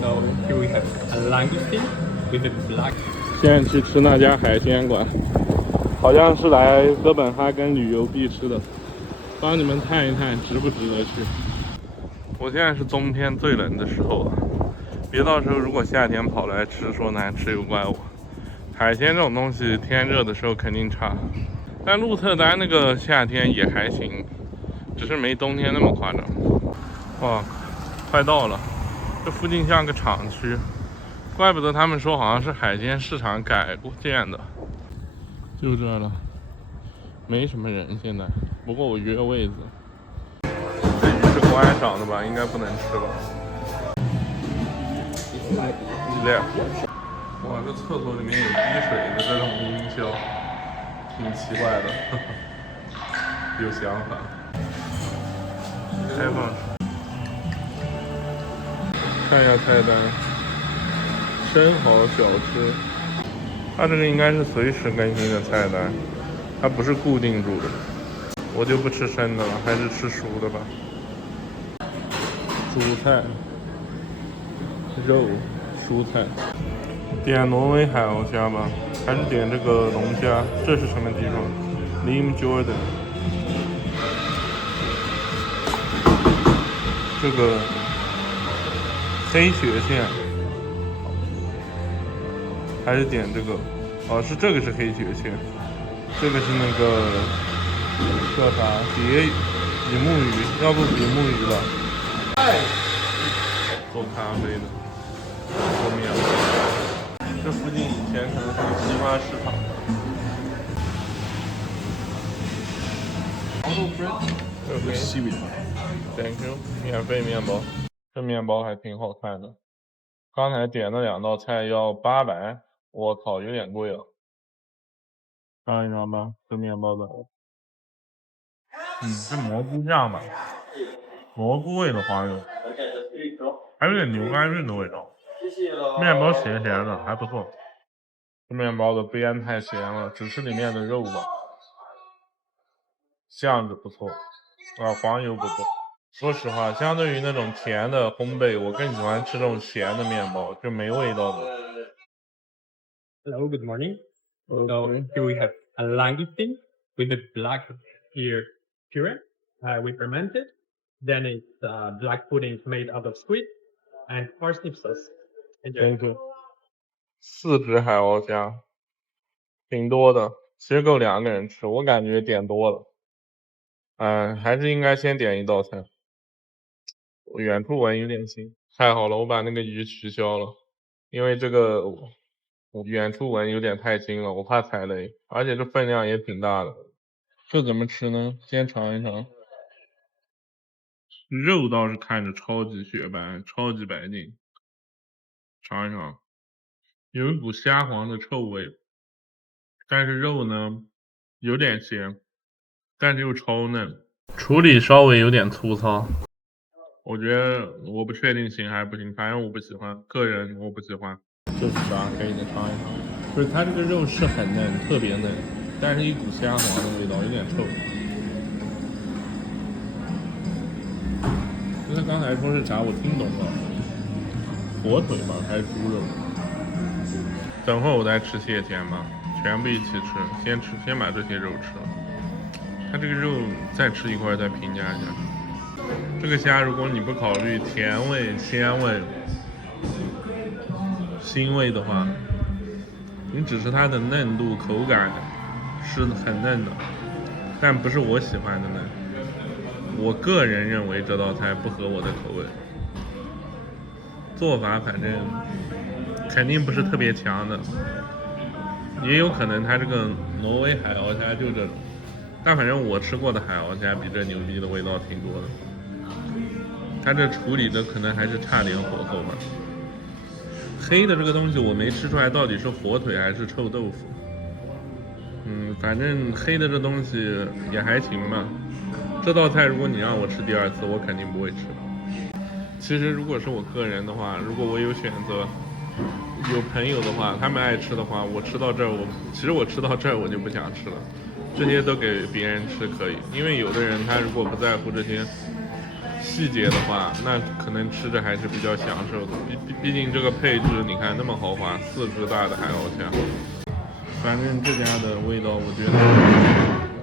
So here we have a langoustine with a black. 现在去吃那家海鲜馆，好像是来哥本哈根旅游必吃的，帮你们探一探值不值得去。我现在是冬天最冷的时候，别到时候如果夏天跑来吃说难吃又怪我。海鲜这种东西天热的时候肯定差，但鹿特丹那个夏天也还行，只是没冬天那么夸张。哇，快到了，这附近像个厂区，怪不得他们说好像是海鲜市场改过建的。就这了，没什么人现在，不过我约个位子。这鱼是国外长的吧？应该不能吃吧？一辆。哇，这厕所里面有滴水的这种音效，挺奇怪的，有想法。开放式。看一下菜单，生蚝小吃。它这个应该是随时更新的菜单，它不是固定住的。我就不吃生的了，还是吃熟的吧。主菜、肉、蔬菜。点挪威海鳌虾吧，还是点这个龙虾？这是什么地方 ？Lim Jordan。这个黑雪线，还是点这个？哦，是这个是黑雪线，这个是那个叫啥？比目鱼，要不比目鱼吧？做咖啡的，做面包。这附近以前可能是个批发市场。这个西饼 ，Thank you， 免费面包。这面包还挺好看的。刚才点了2道菜要800，我靠，有点贵了。尝一尝吧，这面包的。这蘑菇酱吧，蘑菇味的黄油，还有点牛肝菌的味道。面包咸咸的，还不错。这面包的边太咸了，只是里面的肉吧。酱子不错，黄油不错。说实话，相对于那种甜的烘焙，我更喜欢吃这种咸的面包，就没味道的。Hello, good morning. So here we have a langoustine with a black ear puree. We ferment it. Then it's black pudding made out of squid and parsnip sauce. Enjoy. 4只海鳌虾，挺多的，其实够2个人吃，我感觉点多了。还是应该先点1道菜。远处闻有点腥，太好了，我把那个鱼取消了，因为这个远处闻有点太腥了，我怕踩雷，而且这分量也挺大的。这怎么吃呢？先尝一尝。肉倒是看着超级雪白，超级白净。尝一尝，有一股虾黄的臭味，但是肉呢有点咸，但是又超嫩，处理稍微有点粗糙。我觉得我不确定行还是不行，反正我不喜欢，个人我不喜欢。这是啥？可以再尝一尝。就是它这个肉是很嫩，特别嫩，但是一股虾黄的味道，有点臭。那刚才说是啥？我听懂了，火腿吧，还是猪肉？等会儿我再吃蟹钳吧，全部一起吃，先把这些肉吃了。它这个肉再吃一块再评价一下。这个虾，如果你不考虑甜味、鲜味、腥味的话，你只是它的嫩度、口感是很嫩的，但不是我喜欢的嫩。我个人认为这道菜不合我的口味，做法反正肯定不是特别强的，也有可能它这个挪威海鳌虾就这种，但反正我吃过的海鳌虾比这牛逼的味道挺多的。它这处理的可能还是差点火候吧。黑的这个东西我没吃出来到底是火腿还是臭豆腐。反正黑的这东西也还行吧。这道菜如果你让我吃第2次，我肯定不会吃的。其实如果是我个人的话，如果我有选择，有朋友的话，他们爱吃的话，吃到这儿我就不想吃了。这些都给别人吃可以，因为有的人他如果不在乎这些细节的话，那可能吃着还是比较享受的。毕竟这个配置，你看那么豪华，4只大的海鹞虾。反正这家的味道，我觉得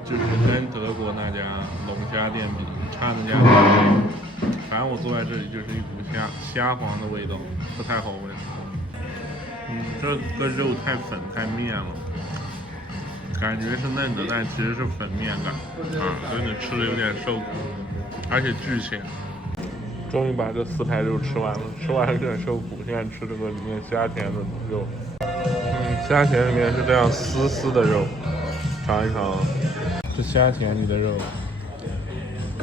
就是跟德国那家龙虾店比，差那家。反正我坐在这里就是一股虾黄的味道，不太好闻。这个肉太粉太面了，感觉是嫩的，但其实是粉面感啊，真的吃的有点受苦，而且巨咸。终于把这4排肉吃完了，吃完有点受苦，现在吃这个里面虾田的肉。虾田里面是这样丝丝的肉，尝一尝，是虾田里的肉。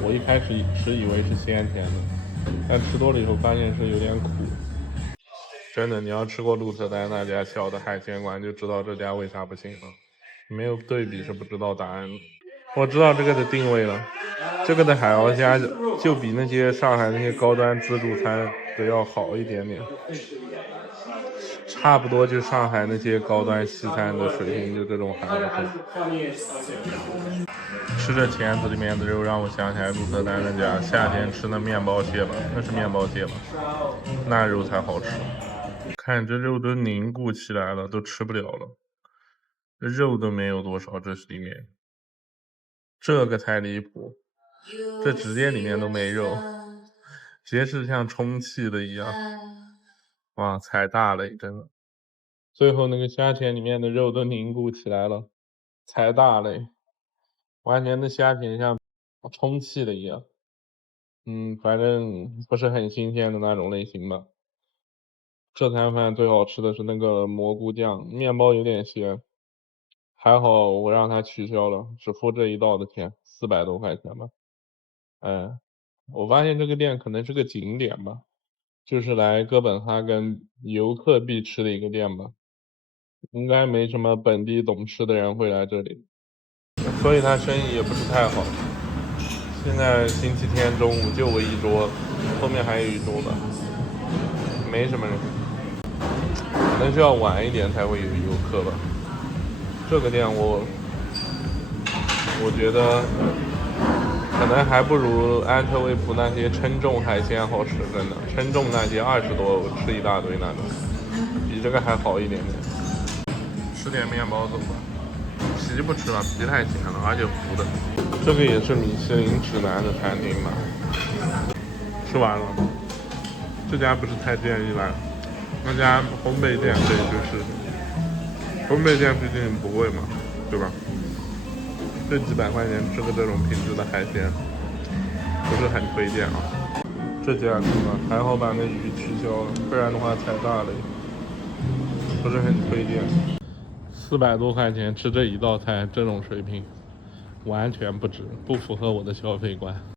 我一开始以为是鲜甜的，但吃多了以后发现是有点苦。真的，你要吃过鹿特丹那家小的海鲜馆，就知道这家为啥不行了。没有对比是不知道答案的。我知道这个的定位了，这个的海鹞虾就比那些上海那些高端自助餐的要好一点点，差不多就上海那些高端西餐的水平，就这种海鹞虾。吃着钳子里面的肉，让我想起来鹿特丹那家夏天吃的面包蟹吧，那是面包蟹吧？那肉才好吃。看这肉都凝固起来了，都吃不了了，这肉都没有多少，这里面。这个才离谱，这直接里面都没肉，直接是像充气的一样。哇，踩大了真的。最后那个虾田里面的肉都凝固起来了，踩大了，完全的虾田像充气的一样。反正不是很新鲜的那种类型吧。这餐饭最好吃的是那个蘑菇酱，面包有点咸，还好我让他取消了，只付这一道的钱，400多块钱吧。我发现这个店可能是个景点吧，就是来哥本哈根游客必吃的一个店吧，应该没什么本地懂吃的人会来这里，所以他生意也不是太好。现在星期天中午就我一桌，后面还有一桌吧，没什么人，可能需要晚一点才会有游客吧。这个店我觉得可能还不如安特卫普那些称重海鲜好吃，真的。称重那些20多，我吃一大堆那种，比这个还好一点点。吃点面包走吧，皮不吃了，皮太咸了，而且糊的。这个也是米其林指南的餐厅吧？吃完了，这家不是太建议来，那家烘焙店可以去试试。烘焙店毕竟不贵嘛，对吧？这几百块钱吃个这种品质的海鲜，不是很推荐啊。这家是吧？还好把那鱼取消了，不然的话踩大了，不是很推荐。400多块钱吃这一道菜，这种水平完全不值，不符合我的消费观。